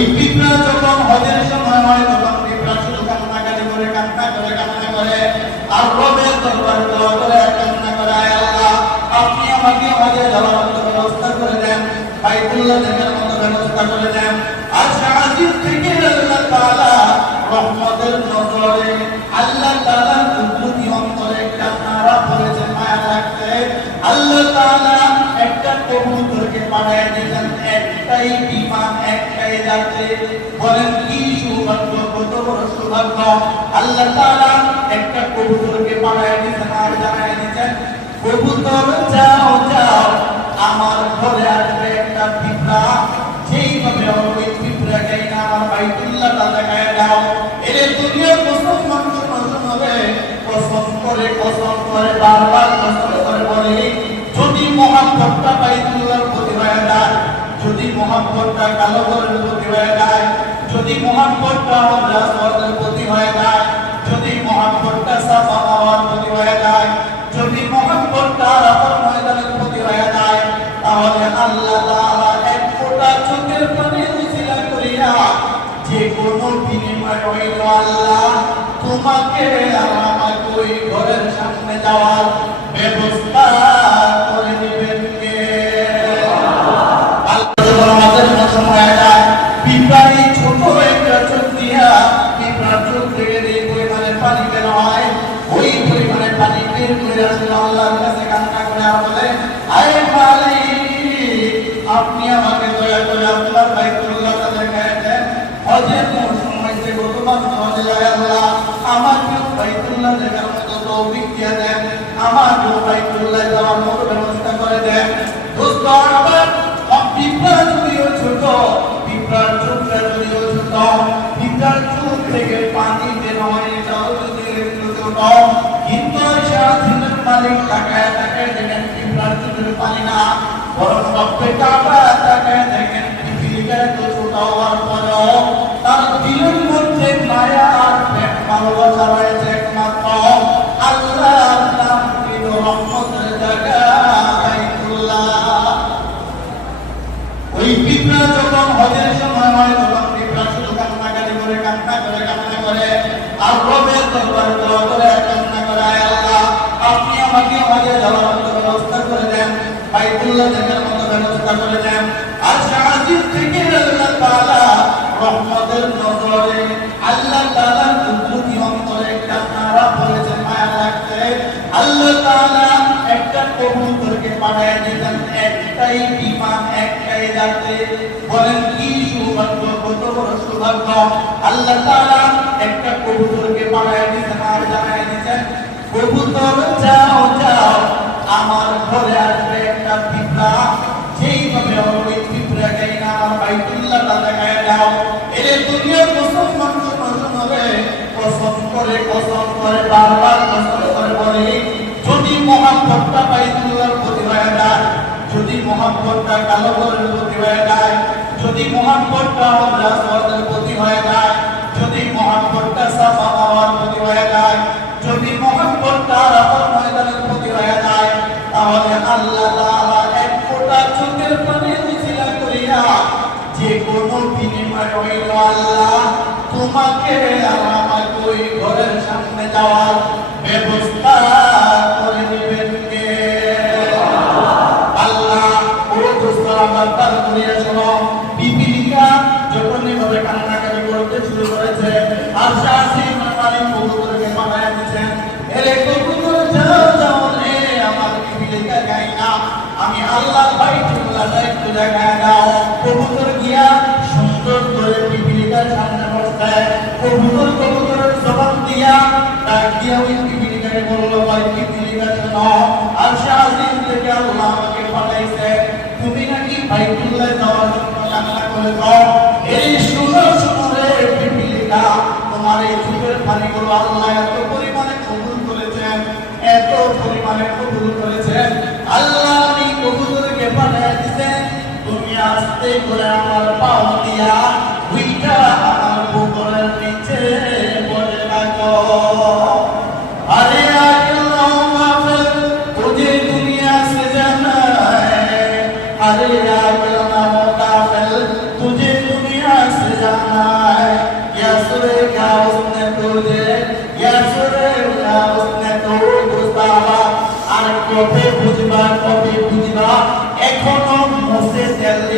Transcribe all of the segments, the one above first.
ওই পিঁপড়া যখন হজের সময় হয়, তখন পিঁপড়া শুধু কান্নাকাটি করে, কান্না করে কান্না করে, আর রবের দরবার দোয়া করে কান্না করে আল্লাহ, আপনি আমাকে হজে যাওয়ার মতো ব্যবস্থা করে দেন, বাইতুল্লাহ দেখার মতো ব্যবস্থা করে দেন। আর শাহাদির থেকে আল্লাহ তাআলা রহমতের নজরে আল্লাহ তাআলা কুদরতি অন্তরে কান্নারা পড়েছে মায়া লাগছে আল্লাহ তাআলা একটা কবুতরকে পাঠায় দিলেন একটাই বিমান যাত্রী বলেন, কি সৌভাগ্য, কত বড় সৌভাগ্য। আল্লাহ তাআলা একটা কবুতরকে পাঠায় দিয়েছেন আর জানায় দিয়েছেন কবুতর, যাও যাও, আমার ঘরে আসবে একটা পিঁপড়া। যেইভাবে ওই পিঁপড়াকে আমার বাইতুল্লাহ তাআলা গায়ে দাও। এরে দুনিয়ার মুসলমান রে কসম করে কসম করে, বারবার কসম করে বলে মহাব্বতটা কালো ঘরের প্রতি হয়ে যায়। যদি মহাব্বতটা রাসূলের প্রতি হয়ে যায়, যদি মহাব্বতটা সাফা মাওয়ার প্রতি হয়ে যায়, যদি মহাব্বতটা আরাফাত ময়দানের প্রতি হয়ে যায়, তাহলে আল্লাহ তাআলা এক ফোঁটা চোখের পানি উছিলা করিয়া যে কোনো বিনিময় হইল আল্লাহ, তোমাকে আর আমাকে ওই ঘরের সামনে যাওয়ার ব্যবস্থা আল্লাহ আমাকে বাইতুল্লাহ দেখার মতো তৌফিক দিয়ে দেন আমাকে বাইতুল্লাহ যাওয়ার মতো ব্যবস্থা করে দেন দোস্ত আমার পিঁপড়া যদিও ছোট পিঁপড়ার চোখটা যদিও ছোট পিঁপড়ার চোখ থেকে পানি বের হয়, এটাও যদি একটু ছোট। কিন্তু সারাদিনের মালিক তাকায় তাকায় দেখেন পিঁপড়ার চোখের পানি না। বরং রক্তে কাটা তাকায় দেখেন পৃথিবীটা এত ছোট হওয়ার পরেও। ব্যবস্থা করে দেন বাইতুল্লাহ মতো ব্যবস্থা করে দেন। আর শাহাদির থেকে নজরে আল্লাহ কবুতরকে পাঠায় দিলেন একটাই বিমান একটাই যাত্রী বলেন কি সৌভাগ্য কত বড় সৌভাগ্য আল্লাহ তাআলা একটা কবুতরকে পাঠায় দিয়েছেন আর জানায় দিয়েছেন কবুতর যাও যাও আমার ঘরে আসবে একটা পিঁপড়া যেইভাবে ওই পিঁপড়াকে না আমার বাইতুল্লাহ তাআলা গায়ে দাও এরে দুনিয়ার মুসলমান রে কসম করে কসম করে, বারবার কসম করে বলে মহাব্বতটা বাইতুল্লাহর প্রতি হয়ে যায়, যদি মহাব্বতটা কালো ঘরের প্রতি হয়ে যায়, যদি মহাব্বতটা রাসূলের প্রতি হয়ে যায়, যদি মহাব্বতটা সাফা মাওয়ার প্রতি হয়ে যায়, যদি মহাব্বতটা আরাফাত ময়দানের প্রতি হয়ে যায়, তাহলে আল্লাহ তাআলা এক ফোঁটা চোখের পানি উছিলা করিয়া যে কোনো বিনিময় হইল আল্লাহ, তোমাকে আর ওই ঘরের সামনে যাওয়ার করিয়া শোনো। পিপিলিকা যখন এভাবে কান্নাকাটি করতে শুরু করেছে আর শাসি মালিক কবুতরকে পাঠায় দিচ্ছেন এরে কবুতর, যাও যাও আমার পিপিলিকা গাই না আমি আল্লাহ ভাই চুল্লা দায়িত্ব জায়গায় দাও। কবুতর গিয়া সুন্দর করে পিপিলিকার সামনে বসতে কবুতর কবুতরের জবাব দিয়া ডাক দিয়া ওই পিপিলিকাকে বলল ভাই পিপিলিকা শোনো আর শাহদিন থেকে আল্লাহ আমাকে পাঠাইছে তুমি নাকি বাইতুল্লাহ যাওয়ার জন্য কান্না করেছ এই সুন্দর শুনো রে পিপিলিকা, তোমার এই চোখের পানিগুলো আল্লাহ এত পরিমাণে কবুল করেছেন, এত পরিমাণে কবুল করেছেন। আল্লাহ আমি কবুতরকে পাঠিয়ে দিছেন তুমি আস্তে করে আমার পাও দিয়া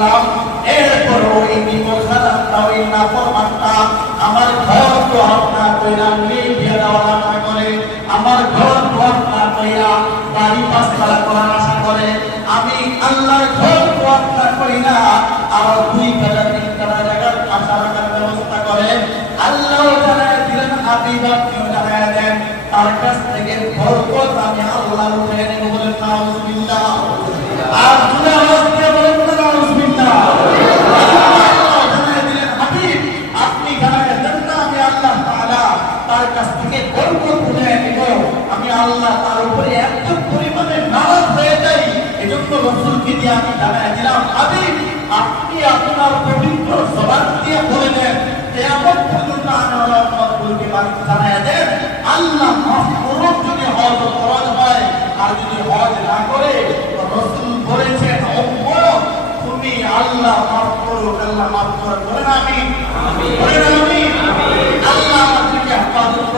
করলাম এরপর ওই খারাপটা ওই নাফরমানটা আমার ঘর তো না কইরা বিয়ে দেওয়ার আশা করে, আমার ঘর ঘর না কইরা বাড়ি পাঁচতলা করার আশা করে, আমি আল্লাহর ঘর ঘর না কইরা আমার দুই কাটা তিন কাটা জায়গার আশা রাখার ব্যবস্থা করেন আল্লাহ জানায় দিলেন হাবিব আপনিও জানায় দেন, তার কাছ থেকে বরকত আমি আল্লাহ উঠে নেব বলেন নাউজুবিল্লাহ আর দিয়ে বলেন না নাউজুবিল্লাহ আল্লাহ জানায় দিলেন হাবিব আপনি জানায় দেন না আমি আল্লাহ তাআলা তার কাছ থেকে বরকত উঠে নেব আমি আল্লাহ তার উপরে এত পরিমাণে নারাজ হয়ে যাই এজন্য রসুলকে দিয়ে আমি জানায় দিলাম হাবিব আপনি আপনার পবিত্র জবান দিয়ে বলে দেন কেয়ামত পর্যন্ত রহমতগুলোকে বাড়িতে জানায় দেন আল্লাহ মাফ যদি হজ ফরজ হয় আর যদি হজ না করে রসুল বলেছেন তুমি আল্লাহ মাফ করুন আল্লাহ মাফ করুন বলেন আমি। বলেন আমি। আল্লাহ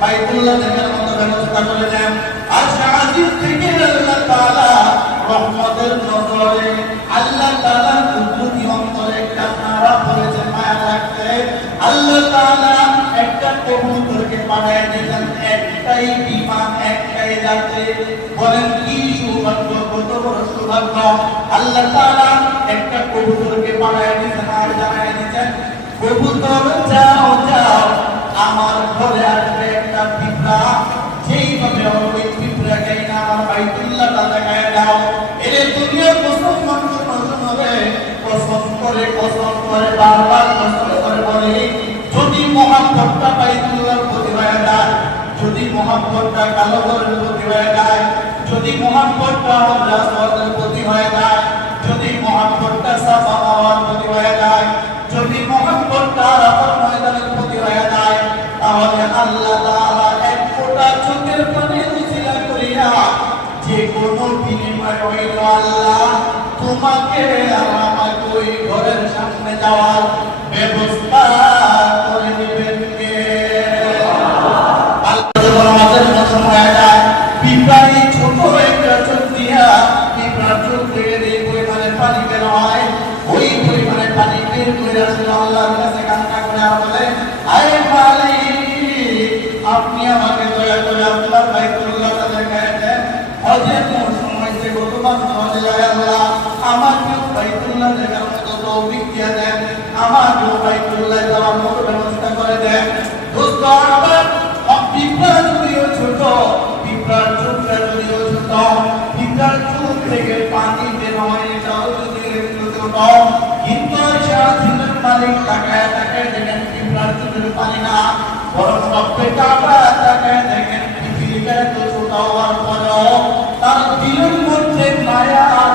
বাইতুল্লাহ দেখার মতো ব্যবস্থা করে দেন আর সাহায্যের থেকে আল্লাহ তাআলা রহমতের নজরে আল্লাহ তাআলা কুদরতি অন্তরে কান্নারা পড়েছে মায়া লাগছে আল্লাহ তাআলা একটা কবুতরকে পাঠায় দিলেন একটাই বিমান, একটাই যাত্রী বলেন, কি সৌভাগ্য, কত বড় সৌভাগ্য। আল্লাহ তাআলা একটা কবুতরকে পাঠায় দিয়েছেন, আর জানায় দিয়েছেন, কবুতর, যাও যাও আমার ঘরে আসবে একটা পিঁপড়া। যেইভাবে ওই পিঁপড়াকে আমার বাইতুল্লাহ তালাকায় দাও। এরে দুনিয়ার মুসলমান শোনো হবে। কসম করে কসম করে, বারবার কসম করে বলে, যদি মহাব্বতটা বাইতুল্লাহর প্রতি হয়ে যায় যদি মহাব্বতটা কালো ঘরের প্রতি হয়ে যায় যদি মহাব্বতটা রাসওয়াদের প্রতি হয়ে যায় যদি মহাব্বতটা সাফা মাওয়ার প্রতি হয়ে যায় আর আমাকে ওই ঘরের সামনে যাওয়ার ব্যবস্থা আল্লাহ আমাকে বাইতুল্লাহ দেখার মতো তৌফিক দিয়ে দেন। আমাকে বাইতুল্লাহ যাওয়ার মতো ব্যবস্থা করে দেন। দোস্ত আমার পিঁপড়া যদিও ছোট পিঁপড়ার চোখটা যদিও ছোট। পিঁপড়ার চোখ থেকে পানি বের হয়, এটাও যদি একটু ছোট। কিন্তু সারাদিনের মালিক, তাকায় তাকায় দেখেন পিঁপড়ার চোখের পানি না। বরং রব্বে কাবা তাকায় দেখেন পৃথিবীটা এত ছোট হওয়ার পরেও তার দিলের মধ্যে মায়া আর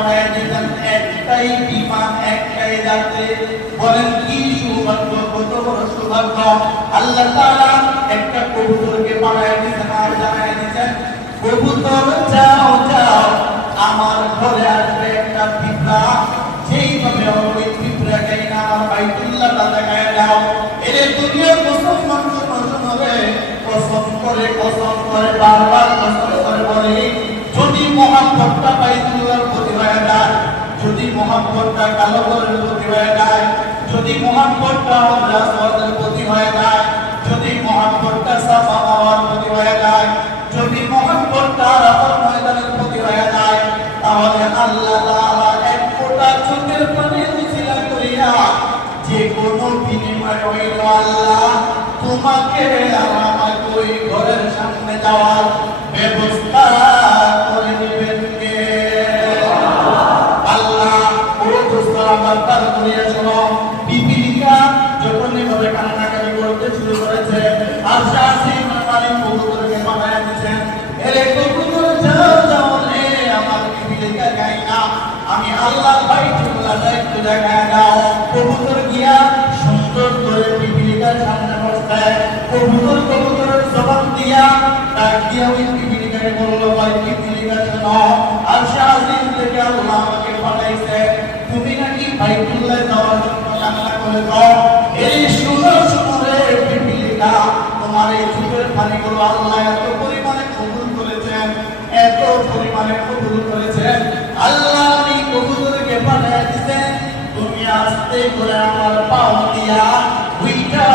পাঠায় দিয়েছেন একটাই বিমান, একটাই যাত্রী বলেন, কি সৌভাগ্য, কত বড় সৌভাগ্য। আল্লাহ তাআলা একটা কবুতরকে পাঠায় দিয়েছেন, আর জানায় দিয়েছেন, কবুতর, যাও যাও, আমার ঘরে আসবে একটা পিঁপড়া। যেইভাবে ওই পিঁপড়াকে না আমার বাইতুল্লাহ দেখায় দাও। এরে দুনিয়ার মুসলমান শোনো হবে কসম করে কসম করে, বারবার কসম করে বলে, যদি হয়ে যায় যদি মহাব্বতটা কালো ঘরের প্রতি হয়ে যায়, যদি মহাব্বতটা রাসওয়াদের প্রতি হয়ে যায়, যদি মহাব্বতটা সাফা মাওয়ার প্রতি হয়ে যায়, যদি মহাব্বতটা আরাফার ময়দানের প্রতি হয়ে যায়, তাহলে আল্লাহ তাআলা এক ফোঁটা চোখের পানি উছিলা করিয়া যে কোনো বিনিময় হইল আল্লাহ, তোমাকে আমাকে ওই ঘরের সামনে যাওয়ার ব্যবস্থা দেখায় দাও কবুতর গিয়া সুন্দর করে পিপিলিকার সামনে বসতে কবুতর কবুতরের জবাব দিয়া ডাক দিয়া ওই পিপিলিকাকে বলল ভাই পিপিলিকা শোনো আর শাহজিন থেকে আল্লাহ আমাকে পাঠাইছে তুমি নাকি বাইতুল্লাহ যাওয়ার জন্য কান্না করে দাও এই সুন্দর সুন্দরে পিপিলিকা তোমার এই চোখের পানিগুলো আল্লাহ এত পরিমাণে কবুল করেছেন এত পরিমাণে কবুল করেছেন আল্লাহ আমি কবুতরকে পাঠিয়ে আস্তে করে আমার পাও দিয়া উইটা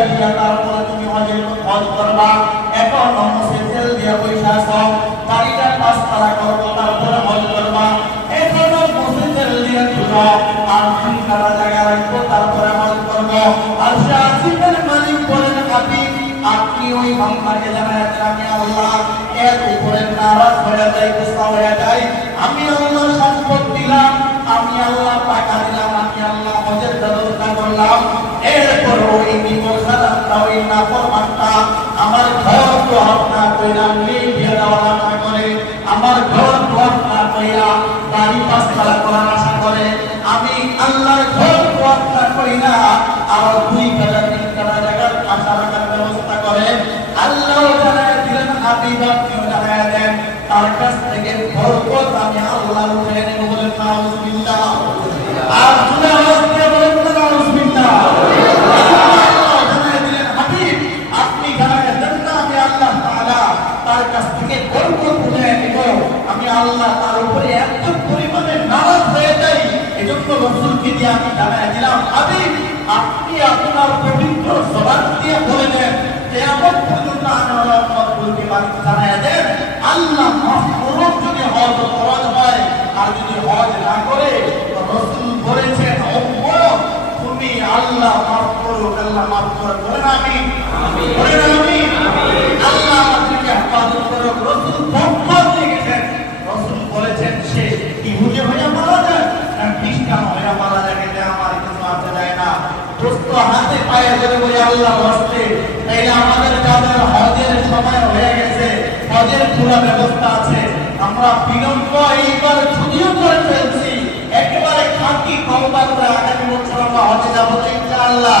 বিয়া দিয়া তারপরে তুমি হজের হজ করবা এখনও মুখে তেল দিয়া বইটা আসবা বাড়িটা পাঁচতলা করব তারপরে হজ করবা এখনও মুখে তেল দিয়া চুলো আর তিন কালা জায়গা রাখব তারপরে হজ করব আর আমি আল্লাহ টাকা দিলাম, আমি আল্লাহ করলাম। এরপর ওই আমি আল্লাহ জানায় তার কাছ থেকে আল্লাহ আর তুলে আওয়াজ দিয়ে বলেন না নাউজুবিল্লাহ আল্লাহ জানায় দিলেন হাবিব আপনি জানায় দেন না আমি আল্লাহ তাআলা তার কাছ থেকে বরকত উঠে নেব আমি আল্লাহ তার উপরে এত পরিমাণে নারাজ হয়ে যাই এজন্য রসুলকে দিয়ে আমি জানায় দিলাম হাবিব আপনি আপনার পবিত্র জবান দিয়ে বলে দেন কেয়ামত পর্যন্ত আমার রহমত বলতে পারি জানায় দেন আল্লাহ মাফ যদি হজ ফরজ হয় আর যদি হজ না করে রসুল বলেছেন উম্মত তুমি আল্লাহ মাফ করো আল্লাহ মাফ করো। বলেন আমি বলেন আমি আল্লাহ আমাদেরকে হেফাজত করো রসুল পক্ষ দিয়ে গেছেন রসুল বলেছেন সে ইহুদি হয়ে মারা যায় না খ্রিস্টান হয়ে মারা যায় এটা আমার কিছু আসে যায় না দোস্ত হাতে পায়ে ধরে বলি আল্লাহ বসতে তাইলে আমাদের যাদের হজের সময় হয়ে গেছে হজের পুরো ব্যবস্থা আছে। আমরা বিলম্ব এইবার ছুটিও করে ফেলছি। একেবারে খাঁটি ক্ষমতা করে আগামী বছর আমরা হজে যাব ইনশাআল্লাহ।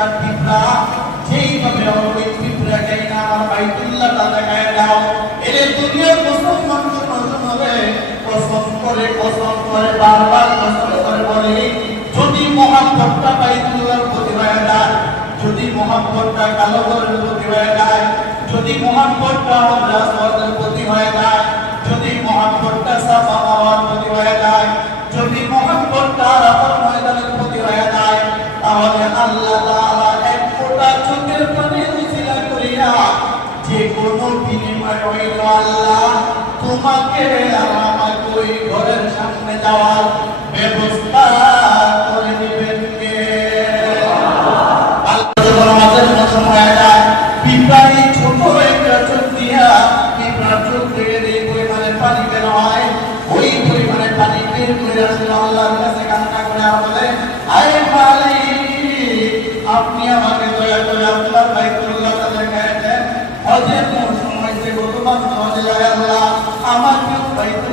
একটা পিঁপড়া যেইভাবে পিঁপড়াকে না আমার বাইতুল্লাহ দেখায় দাও এরে দুনিয়ার শোনো শোনো রে কসম করে কসম করে বারবার কসম করে বলে যদি মহাব্বতটা বাইতুল্লাহর প্রতি হয়ে যদি মহাব্বতটা কালো প্রতি প্রতি তোমাকে আর আমাকে ওই ঘরের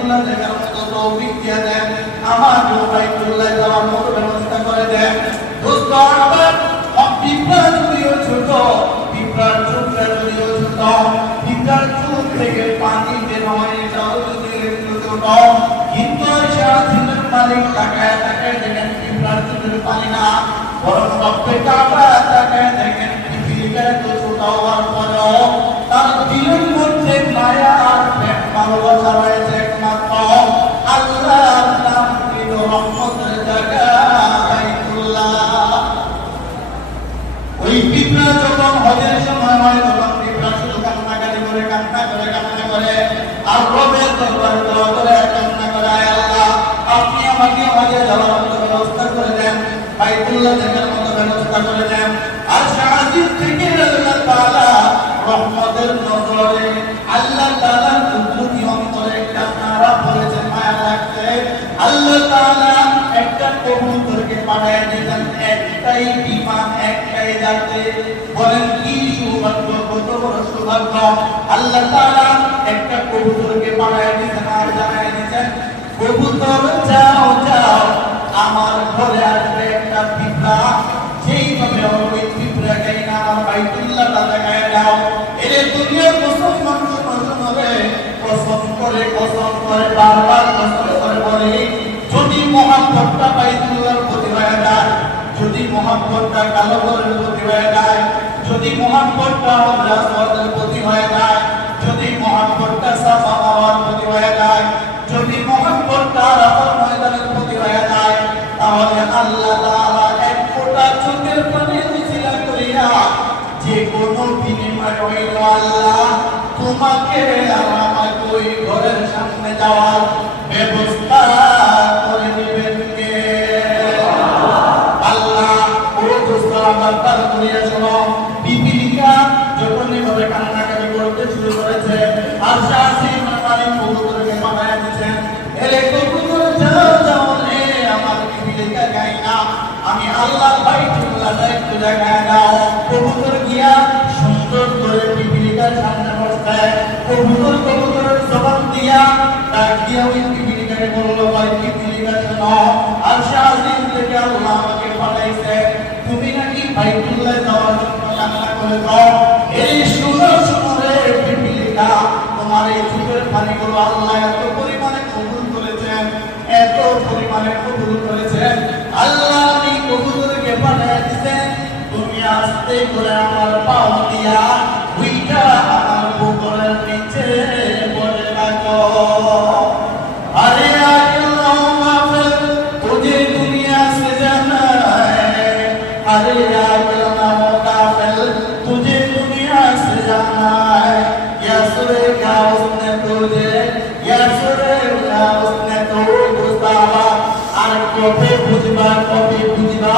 বাইতুল্লাহ দেখার মতো তৌফিক দিয়ে দেন আমাকেও বাইতুল্লাহ যাওয়ার মতো ব্যবস্থা করে দেন। দোস্ত আমার পিঁপড়া যদিও ছোট পিঁপড়ার চোখটা যদিও ছোট পিঁপড়ার চোখ থেকে পানি বের হয়, এটাও যদি একটু ছোট। কিন্তু সারাদিনের মালিক, তাকায় তাকায় দেখেন পিঁপড়ার চোখের পানি না। বরং রক্তে কাটা তাকায় দেখেন পৃথিবীটা তো ছোট হওয়ার পরেও তার দিলের মধ্যে মায়া আর ভালোবাসা রয়েছে। আপনি আমাকে হজে যাওয়ার মতো ব্যবস্থা করে দেন বাইতুল্লাহ দেখার মতো ব্যবস্থা করে দেন আর শাহাদিস থেকে আল্লাহ তাআলা আল্লাহ তাআলা কুদরতি অন্তরে একটা নারা বলেছেন মায়া লাগছে আল্লাহ তাআলা একটা কবুতরকে পাঠায় দিলেন একটাই বিমান একটাই যাতে বলেন কি সৌভাগ্য কত বড় আল্লাহ তাআলা একটা কবুতরকে পাঠায় দিয়েছেন আর জানায় দিয়েছেন কবুতর, যাও যাও, আমার ঘরে আসবে একটা পিঁপড়া। যেইভাবে ওই পিঁপড়াকে না, আমার বাইতুল্লাহ দেখায় দাও। এরে দুনিয়ার মুসলমান শোনো রে কসম করে কসম করে, বারবার কসম করে বলে, যদি মহাব্বতটা বাইতুল্লাহর প্রতি হয়ে যায়, যদি মহাব্বতটা কালো ঘরের প্রতি হয়ে যায়, যদি মহাব্বতটা আমরা প্রতি হয়ে মহাব্বতটা মাওয়ার প্রতি হয়ে যায়, যদি মহাব্বতটা আরাফার ময়দানের প্রতি হয়ে যায়, তাহলে আল্লাহ তাআলা এক ফোঁটা চোখের পানি উছিলা করিয়া যে কোনো বিনিময় হইল আল্লাহ, তোমাকে আর আমাকে ওই ঘরের সামনে যাওয়ার জায়গায় দাও কবুতর গিয়া সুন্দর করে পিপিলিকার সামনে বসতে কবুতর কবুতরের জবান দিয়া ডাক দিয়া ওই পিপিলিকাকে বলল ভাই পিপিলিকা শোনো আর শাহজিন থেকে আল্লাহ আমাকে পাঠাইছে তুমি নাকি বাইতুল্লাহ যাওয়ার জন্য কান্না করে দাও এই সুন্দর সুন্দরে পিপিলিকা তোমার এই চোখের পানিগুলো আল্লাহ এত পরিমাণে কবুল করেছেন এত পরিমাণে কবুল করেছেন আল্লাহ আমি কবুতরকে পাঠিয়ে তুমি আস্তে করে আমার পাও দিয়া উইটা আমার পুকুরের নিচে বলে রাখো আরে আল্লাহ মাফেল তুঝে দুনিয়া সে জানা আরে আল্লাহ মাফেল তুঝে দুনিয়া সে জানা ইয়াসরে গাও নে তুঝে ইয়াসরে গাও নে তো বুঝতাবা আর কবে বুঝবা কবে বুঝবা?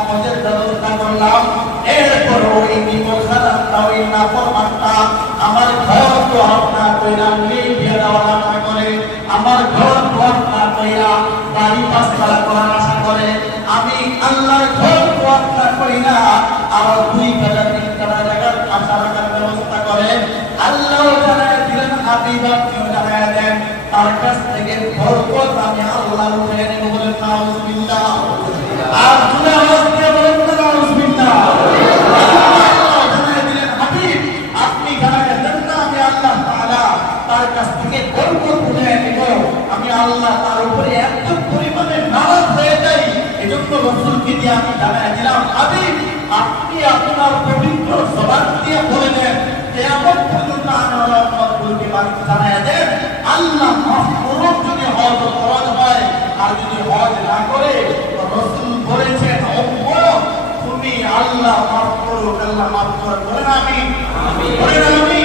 আমি আল্লাহ তার কাছ থেকে আর আওয়াজ দিয়ে বলেন না নাউজুবিল্লাহ আল্লাহ জানায় দিলেন হাবিব আপনি জানায় দেন না আমি আল্লাহ তাআলা তার কাছ থেকে বরকত উঠে নেব আমি তার উপরে এত পরিমাণে নারাজ হয়ে যাই এজন্য রসুলকে দিয়ে আমি জানায় দিলাম হাবিব আপনি আপনার পবিত্র জবান দিয়ে বলে দেন কেয়ামত পর্যন্ত আমার রহমতগুলোকে বাড়িতে জানায় দেন। আল্লাহ মাফ যদি হজ ফরজ হয় আর যদি হজ না করে রসুল বলেছেন তুমি আল্লাহ মাফ করুক আল্লাহ মাফ করুক বলেন আমি বলেন আমি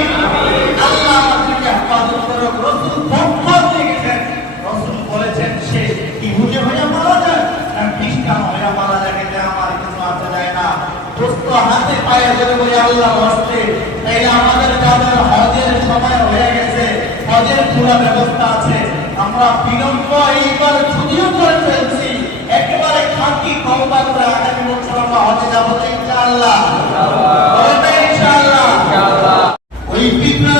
আল্লাহ আমাদেরকে হেফাজত করুক রসুল পক্ষ দিয়ে গেছেন রসুল বলেছেন সে ইহুদি হয়ে মারা যায় না খ্রিস্টান হয়ে মারা যায় এটা আমার কিছু আসে যায় না দোস্ত হাতে পায়ে ধরে বলি আল্লাহ হস্তে। তাইলে আমাদের যাদের হজের সময় হয়ে গেছে। হজের পুরো ব্যবস্থা আছে। আমরা বিলম্ব এইবার ছুটিও করে ফেলছি। একেবারে খাঁটি ক্ষমতা করে আগামী বছর আমরা হজে যাব ইনশাআল্লাহ। ইনশাআল্লাহ। ওই পিঁপড়া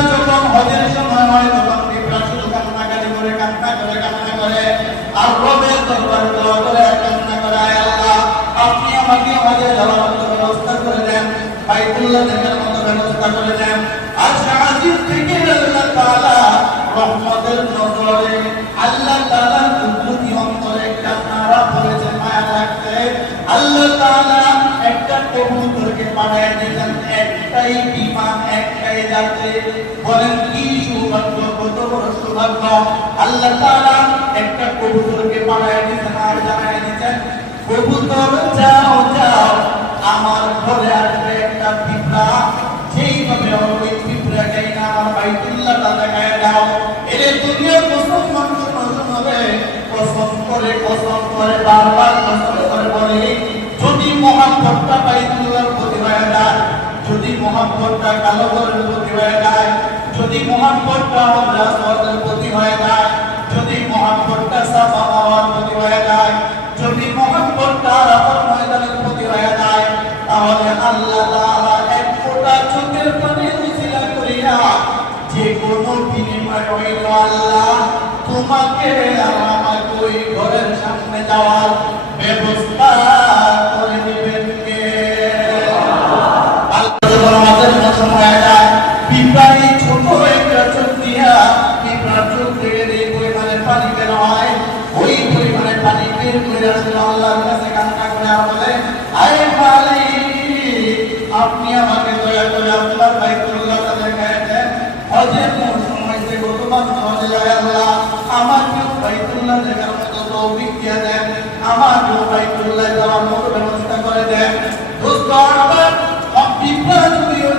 দিলেন একটাই বিমান, একটাই যাত্রী বলেন, কি সৌভাগ্য, কত বড় সৌভাগ্য। আল্লাহ তাআলা একটা কবুতরকে পাঠায় দিয়েছেন আর জানায় দিয়েছেন। কবুতর, যাও যাও, আমার ঘরে আসবে একটা পিঁপড়া। যেইভাবে ওই পিঁপড়াকে না আমার বাইতুল্লাহ তাআলা গায়ে দাও দুনিয়ার মুসলমান শোনো শোনো রে কসম করে কসম করে, বারবার কসম করে বলে মহাব্বতটা কালো ঘরের প্রতি হয়ে যায়। যদি মহাব্বতটা রাসওয়াদের প্রতি হয়ে যায়, যদি মহাব্বতটা সাফা মাওয়ার প্রতি হয়ে যায়, যদি মহাব্বতটা আরাফার ময়দানের প্রতি হয়ে যায়, তাহলে আল্লাহ তাআলা এক ফোঁটা চোখের পানি উছিলা করিয়া যে কোনো বিনিময় হইল আল্লাহ, তোমাকে আর আমাকে ওই ঘরের সামনে যাওয়ার ব্যবস্থা আমাকেও বাইতুল্লাহ দেখার মতো তৌফিক দিয়ে দেন আমাকেও বাইতুল্লাহ যাওয়ার মতো ব্যবস্থা করে দেন। দোস্ত আমার পিঁপড়া যদিও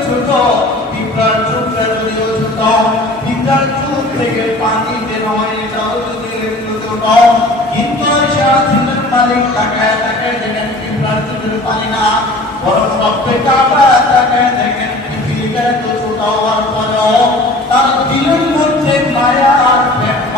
থেকে পানি বের হয়, এটাও যদি একটু ছোট। কিন্তু পিঁপড়ার চোখের পানি না। বরং রব্বে কাবা তাকায় দেখেন তার দিলের মধ্যে মায়া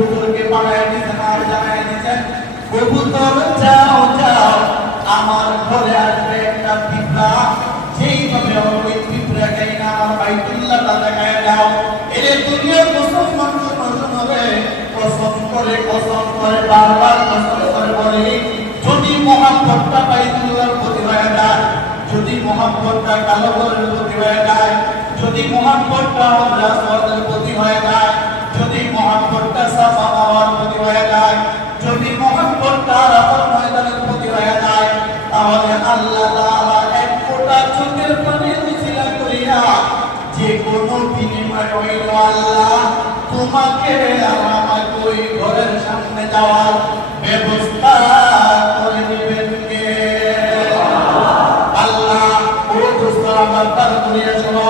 কবুতরকে পাঠায় দিয়েছেন আর জানায় দিয়েছেন কবুতর যাও যাও, আমার ঘরে আসবে একটা পিঁপড়া। যেইভাবে ওই পিঁপড়াকে আমার বাইতুল্লাহ তাআলা গায়ে দাও। এরে দুনিয়ার মুসলমান শোনো শোনো করে, কসম করে, বারবার কসম করে বলে, যদি মোহাম্মদটা বাইতুল্লাহর প্রতি হয়ে যায়, যদি মোহাম্মদটা কালো প্রতি হয়ে যায়, যদি রাজপথের প্রতি হয়ে যায় মাওয়ার প্রতি হয়ে যায়, যদি মোহাম্মদটা রাফার ময়দানের প্রতি হয়ে যায়, তাহলে আল্লাহ তাআলা এক ফোঁটা চোখের পানি উছিলা করিয়া যে কোনো বিনিময় হইল আল্লাহ, তোমাকে আর আমাকে ওই ঘরের সামনে যাওয়ার ব্যবস্থা করে দিবেন কে? আল্লাহ, ও দোস্ত, আমার তার করিয়া শোনো।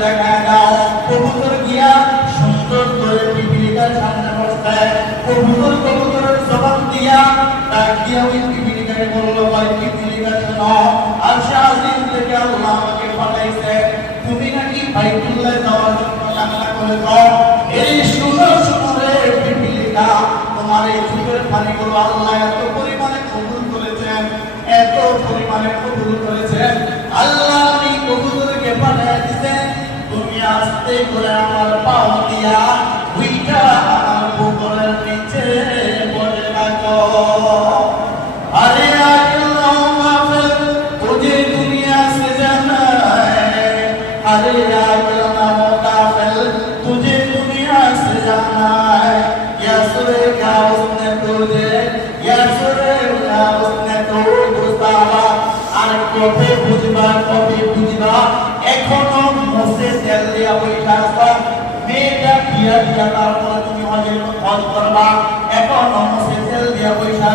জায়গায় দাও কবুতর গিয়া সুন্দর করে পিপিলিকার সামনে বসতে কবুতর কবুতরের জবাব দিয়া ডাক দিয়া ওই পিপিলিকাকে বলল ভাই পিপিলিকা শোনো আর শাহজিন থেকে আল্লাহ আমাকে পাঠাইছে তুমি নাকি বাইতুল্লাহ যাওয়ার জন্য কান্না করে দাও এই সুন্দর সুন্দরে পিপিলিকা তোমার এই চোখের পানিগুলো আল্লাহ এত পরিমাণে কবুল করে আমার পাও দিয়া দিয়া তারপরে তুমি হজের হজ করবা। এখনও মোসে তেল দিয়া বইটা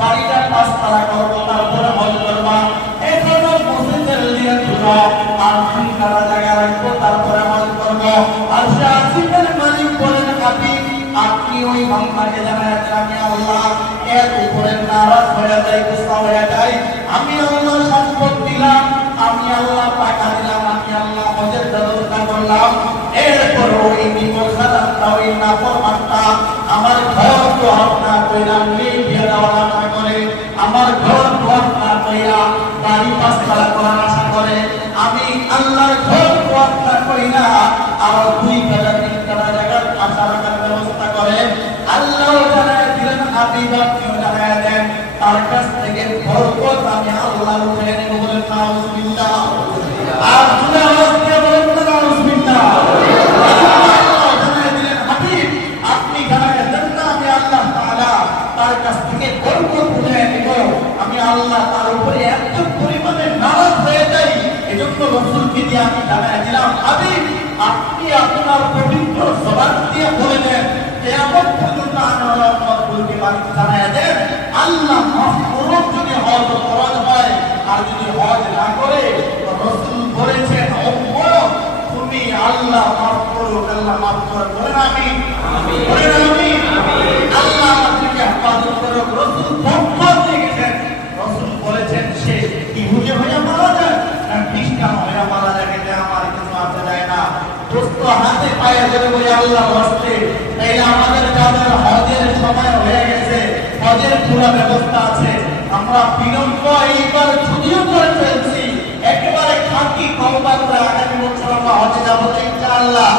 বাড়িটা পাঁচতলা করব তারপরে হজ করবা। এখনও মোসে তেল দিয়া তুলো। আর তিন কারা জায়গা রাখব, তারপরে হজ করব। আর সে আসিফের মালিক বলেন আপনি আপনি ওই বাংলাকে জানাচ্ছেন আমি আল্লাহ? এর উপরে নারাজ হয়ে যাই গুসা হয়ে যাই আমি আল্লাহ সম্পদ দিলাম, আমি আল্লাহ টাকা দিলাম, আমি আল্লাহ হজের ব্যবস্থা করলাম। এরপর ওই নিমখানাটা ওই নাফরমানটা আমার ঘর তো না কইরা বিয়ে দেওয়ার আশা করে, আমার ঘর ঘর না কইরা বাড়ি পাঁচতলা করার আশা করে। আমি আল্লাহর ঘর ঘর না কইরা আমার দুই কাটা তিন কাটা জায়গার আশা রাখার ব্যবস্থা করে। আল্লাহ জানায় দিলেন হাবিব আপনিও জানায় দেন, তার কাছ থেকে বরকত আমি আল্লাহ উঠে নেব বলে নাউজুবিল্লাহ। আর জুড়ে আওয়াজ দিয়ে বলেন না নাউজুবিল্লাহ আল্লাহ জানায় দিলেন হাবিব আপনি জানায় দেন না আমি আল্লাহ তাআলা তার কাছ থেকে বরকত উঠে নেব আমি আল্লাহ তার উপরে এত পরিমাণে নারাজ হয়ে যাই এজন্য রসুলকে দিয়ে আমি জানায় দিলাম হাবিব আপনি আপনার পবিত্র জবান দিয়ে বলে দেন কেয়ামত পর্যন্ত আমার রহমতগুলোকে বাড়িতে জানায় দেন আল্লাহ মাফ যদি হজ ফরজ হয় আর যদি হজ না করে রসুল বলেছেন উম্মত তুমি আল্লাহ মাফ করো আল্লাহ মাফ করো বলেন আমি? বলেন আমি? আল্লাহ আমাদেরকে হেফাজত করো রসুল হাতে পায়ে ধরে বলি আল্লাহ হস্তে তাইলে আমাদের যাদের হজের সময় হয়ে গেছে। হজের পুরো ব্যবস্থা আছে। আমরা বিলম্ব এইবার ছুটিও করে ফেলছি একেবারে খাঁটি কম পাত্রে আগামী বছর আমরা হজে যাব ইনশাআল্লাহ।